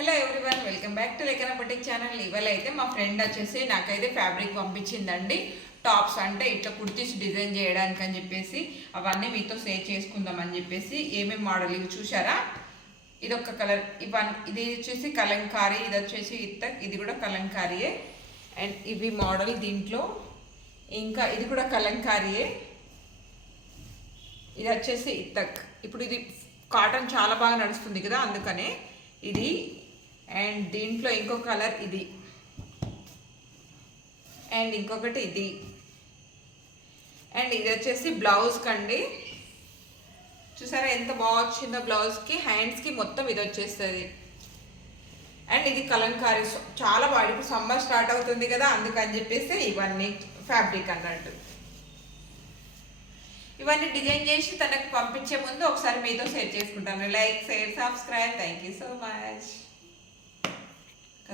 Hello everyone welcome back to లెక్కన బటిక్ channel ఇవాళ అయితే మా ఫ్రెండ్ వచ్చేసి నాకైతే ఫ్యాబ్రిక్ పంపించిందండి. టాప్స్ అంటే ఇట్లా కుర్తీస్ డిజైన్ చేయడానికి అని చెప్పేసి అవన్నీ మీతో షేర్ చేసుకుందాం అని చెప్పేసి ఏమేమి మోడల్ ఇవి చూసారా ఇది ఒక కలర్ ఇవన్నీ ఇది వచ్చేసి కలంకారీ ఇది వచ్చేసి ఇత్త ఇది కూడా కలంకారీయే. అండ్ ఇవి మోడల్ దీంట్లో. ఇంకా ఇది కూడా కలంకారీయే. ఇది వచ్చేసి ఇత్తక్. ఇప్పుడు ఇది కాటన్ చాలా బాగా నడుస్తుంది కదా అందుకనే ఇది అండ్ దీంట్లో ఇంకో కలర్ ఇది. అండ్ ఇంకొకటి ఇది. అండ్ ఇది వచ్చేసి బ్లౌజ్కి అండి. చూసారా ఎంత బాగా వచ్చిందో బ్లౌజ్కి హ్యాండ్స్కి మొత్తం ఇది వచ్చేస్తుంది. అండ్ ఇది కలంకారీ చాలా బాగా ఇప్పుడు సమ్మర్ స్టార్ట్ అవుతుంది కదా అందుకని చెప్పేసి ఇవన్నీ ఫ్యాబ్రిక్ అన్నట్టు. ఇవన్నీ డిజైన్ చేసి తనకు పంపించే ముందు ఒకసారి మీతో షేర్ చేసుకుంటాను. Like share subscribe. Thank you so much.